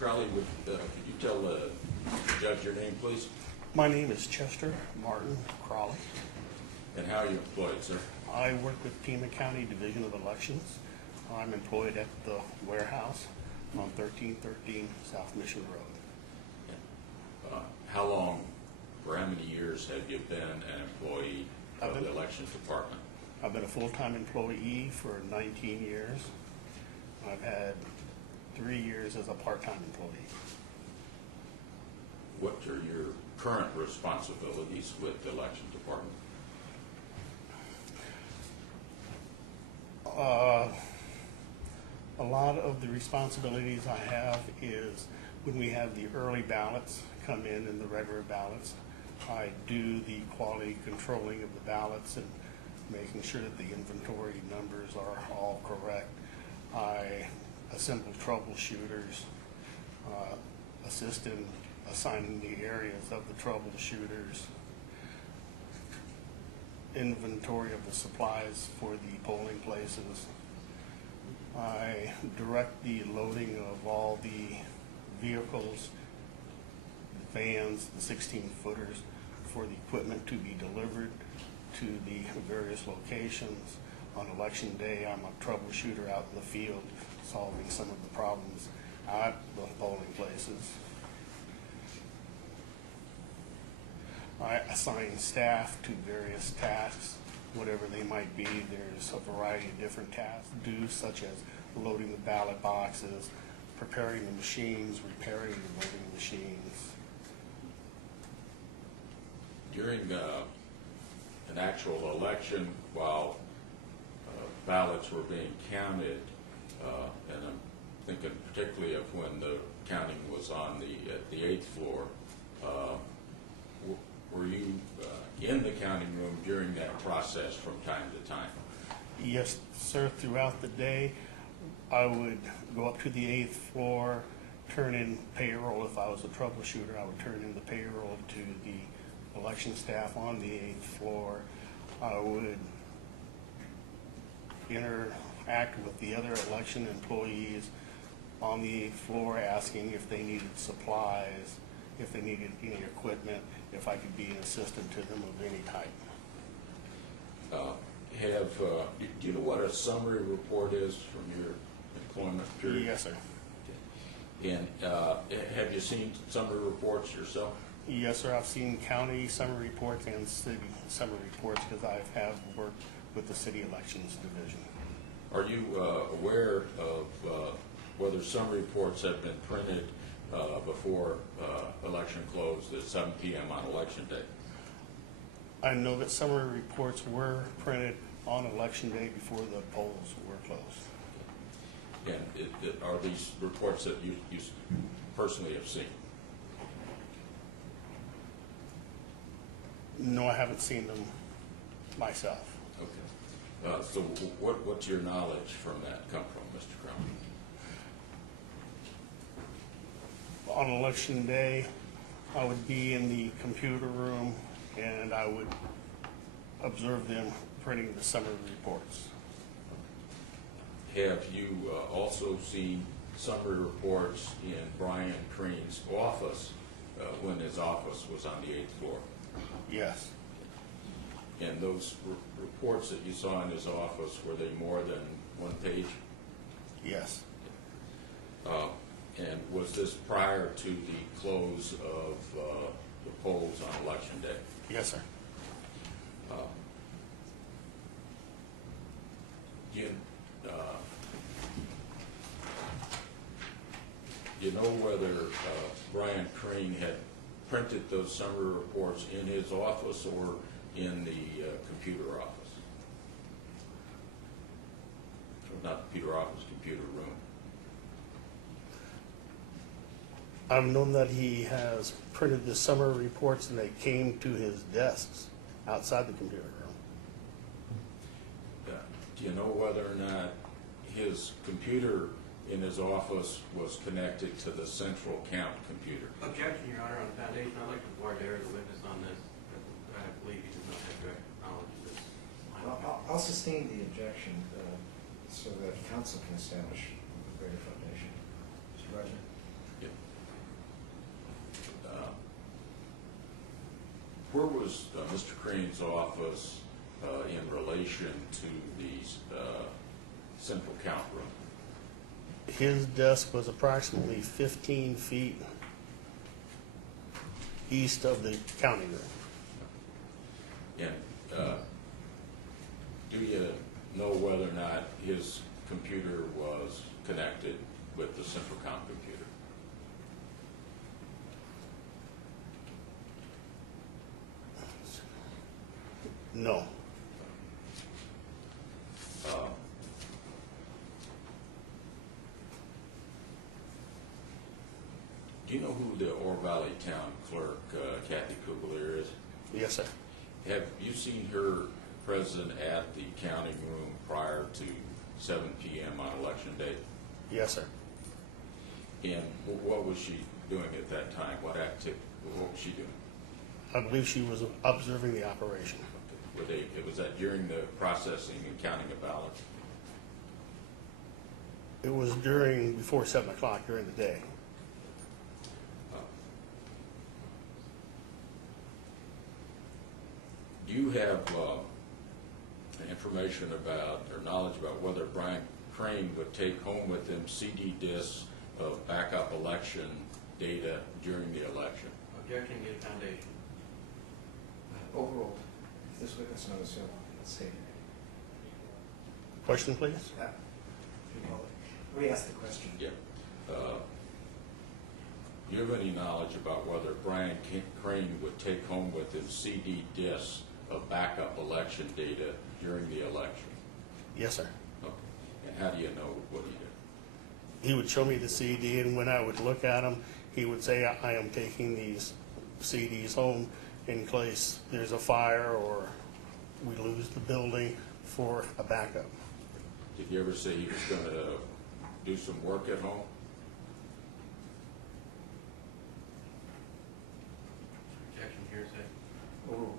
Crowley, could you tell the judge your name, please? My name is Chester Martin Crowley. And how are you employed, sir? I work with Pima County Division of Elections. I'm employed at the warehouse on 1313 South Mission Road. How long, for how many years have you been an employee of the elections department? I've been a full-time employee for 19 years. I've had 3 years as a part-time employee. What are your current responsibilities with the election department? A lot of the responsibilities I have is when we have the early ballots come in and the regular ballots, I do the quality controlling of the ballots and making sure that the inventory numbers are all correct. I assemble troubleshooters, assist in assigning the areas of the troubleshooters, inventory of the supplies for the polling places. I direct the loading of all the vehicles, the vans, the 16-footers for the equipment to be delivered to the various locations. On election day, I'm a troubleshooter out in the field solving some of the problems at the polling places. I assign staff to various tasks, whatever they might be. There's a variety of different tasks to do, such as loading the ballot boxes, preparing the machines, repairing the voting machines. During an actual election, while ballots were being counted, and I'm thinking particularly of when the counting was on the 8th floor, were you in the counting room during that process from time to time? Yes, sir. Throughout the day, I would go up to the 8th floor, turn in payroll. If I was a troubleshooter, I would turn in the payroll to the election staff on the 8th floor. I would interact with the other election employees on the 8th floor, asking if they needed supplies, if they needed any equipment, if I could be an assistant to them of any type. Do you know what a summary report is from your employment period? Yes, sir. And have you seen summary reports yourself? Yes, sir. I've seen county summary reports and city summary reports because I have worked with the city elections division. Are you aware of whether summary reports have been printed before election closed at 7 p.m. on election day? I know that summary reports were printed on election day before the polls were closed. And are these reports that you personally have seen? No, I haven't seen them myself. Okay. So what's your knowledge from that come from, Mr. Crowley? On election day, I would be in the computer room and I would observe them printing the summary reports. Have you also seen summary reports in Bryan Crane's office when his office was on the 8th floor? Yes. And those reports that you saw in his office, were they more than one page? Yes. And was this prior to the close of the polls on election day? Yes, sir. Do you know whether Bryan Crane had printed those summary reports in his office or in the computer office? Not computer office, computer room. I've known that he has printed the summary reports and they came to his desks outside the computer room. Do you know whether or not his computer in his office was connected to the central count computer? Objection, Your Honor, on the foundation. I'd like to voir dire the witness on this. I believe he does not have direct knowledge of this. I'll sustain the objection so that counsel can establish a greater foundation. Mr. Roger? Yeah. Mr. Crane's office in relation to the central count room? His desk was approximately 15 feet east of the counting room. And do you know whether or not his computer was connected with the central count computer? No. Do you know who the Ore Valley Town Clerk, Kathy Kugler, is? Yes, sir. Have you seen her present at the counting room prior to 7 p.m. on election day? Yes, sir. And what was she doing at that time? What was she doing? I believe she was observing the operation. Was that during the processing and counting of ballots? It was before 7 o'clock during the day. Do you have information about or knowledge about whether Bryan Crane would take home with him CD discs of backup election data during the election? Objection, get a foundation. Overruled. If this witness knows, so let's see. Question, please? Re-ask the question. Yeah. Do you have any knowledge about whether Bryan Crane would take home with him CD discs of backup election data during the election? Yes, sir. Okay. And how do you know what he did? He would show me the CD, and when I would look at them, he would say, I am taking these CDs home in case there's a fire or we lose the building for a backup. Did he ever say he was going to do some work at home? Objection, hearsay. Overruled.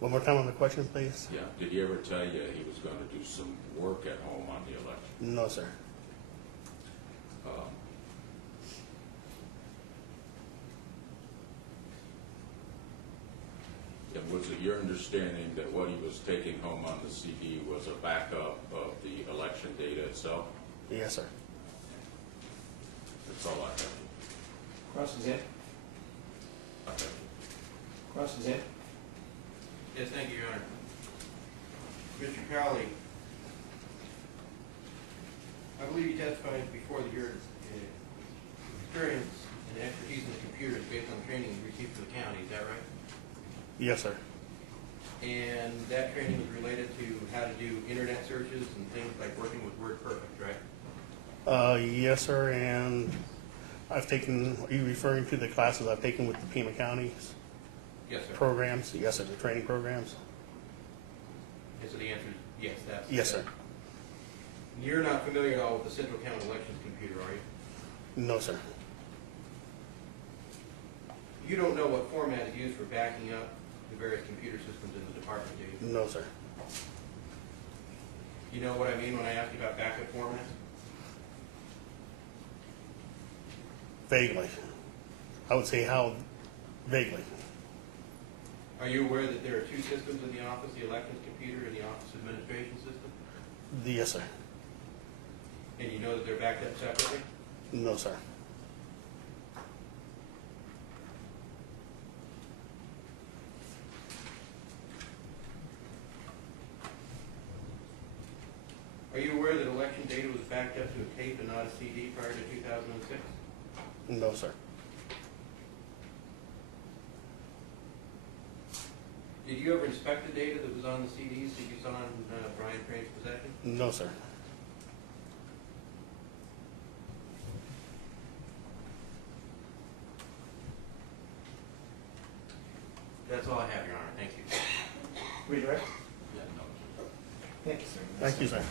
One more time on the question, please? Yeah. Did he ever tell you he was going to do some work at home on the election? No, sir. And was it your understanding that what he was taking home on the CD was a backup of the election data itself? Yes, sir. That's all I have. Cross is in. Okay. Cross is in. Yes, thank you, Your Honor. Mr. Crowley, I believe you testified before that your experience and expertise in the computer is based on training you received from the county, is that right? Yes, sir. And that training was related to how to do internet searches and things like working with WordPerfect, right? Yes, sir, and I've taken, are you referring to the classes I've taken with the Pima County's Yes, sir. programs? Yes, sir, the training programs? Okay, so the answer is yes, that's. Yes, sir. You're not familiar at all with the Central County Elections computer, are you? No, sir. You don't know what format is used for backing up the various computer systems in the department, do you? No, sir. You know what I mean when I ask you about backup formats? Vaguely. I would say how vaguely. Are you aware that there are two systems in the office, the elections computer and the office administration system? Yes, sir. And you know that they're backed up separately? No, sir. Are you aware that election data was backed up to a tape and not a CD prior to 2006? No, sir. Did you ever inspect the data that was on the CDs that you saw in Bryan Crane's possession? No, sir. That's all I have, Your Honor. Thank you. Redirect. Yeah, no. Thank you, sir. Thank you, sir.